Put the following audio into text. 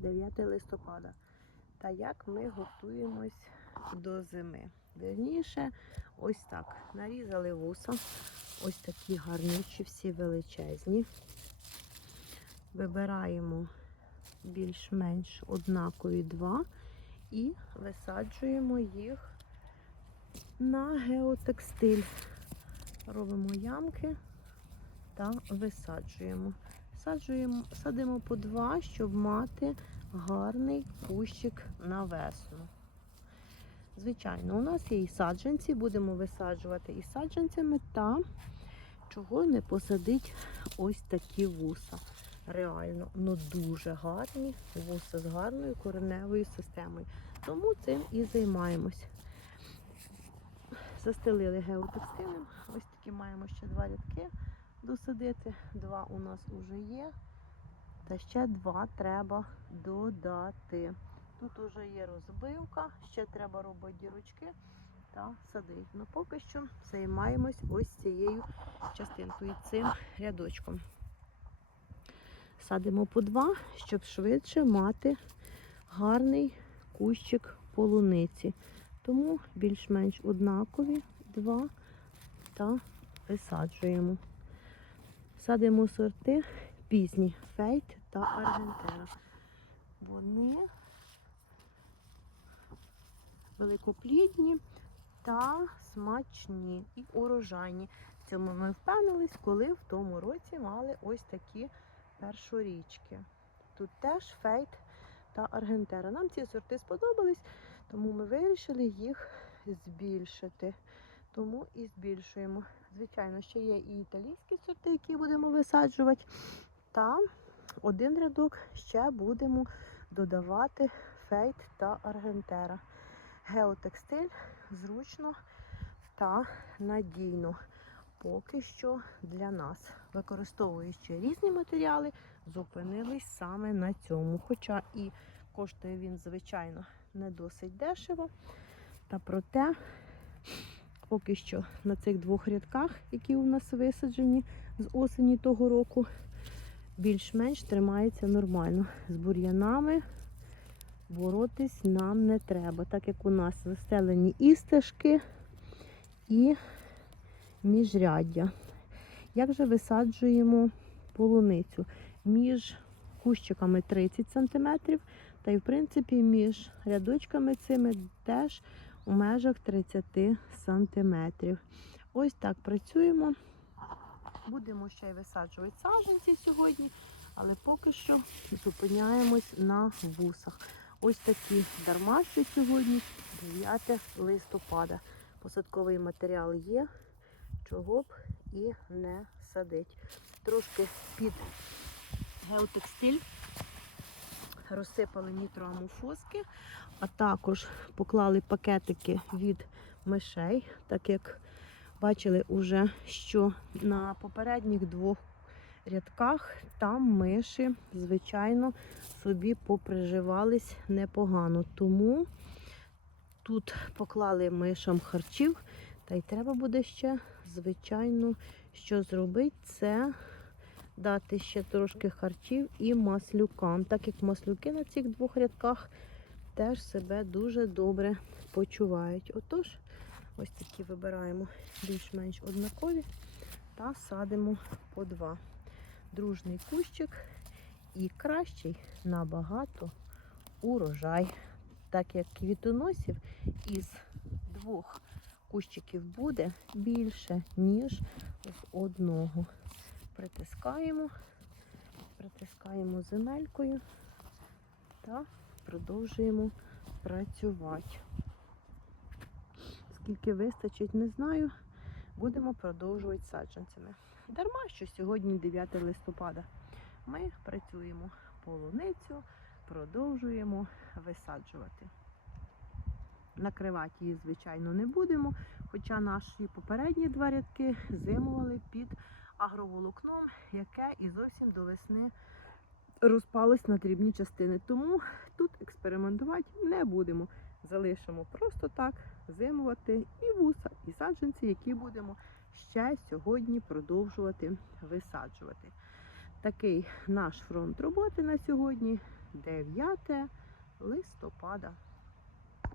9 листопада. Та як ми готуємось до зими. Вірніше, ось так. Нарізали вуса. Ось такі гарнючі, всі величезні. Вибираємо більш-менш однакові два і висаджуємо їх на геотекстиль. Робимо ямки та висаджуємо. Саджуємо, садимо по два, щоб мати гарний кущик на весну. Звичайно, у нас є і саджанці, будемо висаджувати і саджанцями, та чого не посадить ось такі вуса. Реально, ну дуже гарні вуса з гарною кореневою системою. Тому цим і займаємось. Застелили геотекстилем. Ось такі маємо ще два рядки досадити. Два у нас вже є. Та ще два треба додати. Тут вже є розбивка, ще треба робити дірочки та садити. Ну поки що займаємось ось цією частинкою, цим рядочком. Садимо по два, щоб швидше мати гарний кущик полуниці. Тому більш-менш однакові два та висаджуємо. Садимо сорти пізні фейт та аргентера. Вони великоплідні та смачні і урожайні. В цьому ми впевнились, коли в тому році мали ось такі першорічки. Тут теж фейт та аргентера. Нам ці сорти сподобались, тому ми вирішили їх збільшити. Тому і збільшуємо. Звичайно, ще є і італійські сорти, які будемо висаджувати. Та один рядок ще будемо додавати фейт та аргентера. Геотекстиль зручно та надійно. Поки що для нас. Використовуючи різні матеріали, зупинились саме на цьому. Хоча і коштує він, звичайно, не досить дешево. Та проте, поки що на цих двох рядках, які у нас висаджені з осені того року, більш-менш тримається нормально. З бур'янами боротись нам не треба, так як у нас застелені і стежки, і міжряддя. Як же висаджуємо полуницю? Між кущиками 30 см, та й в принципі між рядочками цими теж у межах 30 см. Ось так працюємо. Будемо ще й висаджувати саджанці сьогодні, але поки що зупиняємось на вусах. Ось такі дармашки сьогодні, 9 листопада. Посадковий матеріал є, чого б і не садить. Трошки під геотекстиль розсипали нітроамофоски, а також поклали пакетики від мишей, так як бачили уже, що на попередніх двох рядках там миші, звичайно, собі поприживались непогано. Тому тут поклали мишам харчів, та й треба буде ще, звичайно, що зробити, це дати ще трошки харчів і маслюкам, так як маслюки на цих двох рядках теж себе дуже добре почувають. Отож, ось такі вибираємо більш-менш однакові та садимо по два. Дружний кущик і кращий набагато урожай. Так як квітоносів із двох кущиків буде більше, ніж з одного. Притискаємо, притискаємо земелькою та продовжуємо працювати. Скільки вистачить, не знаю. Будемо продовжувати саджанцями. Дарма, що сьогодні 9 листопада. Ми працюємо полуницю, продовжуємо висаджувати. Накривати її, звичайно, не будемо, хоча наші попередні два рядки зимували під агроволокном, яке і зовсім до весни розпалось на дрібні частини. Тому тут експериментувати не будемо. Залишимо просто так зимувати і вуса, і саджанці, які будемо ще сьогодні продовжувати висаджувати. Такий наш фронт роботи на сьогодні 9 листопада.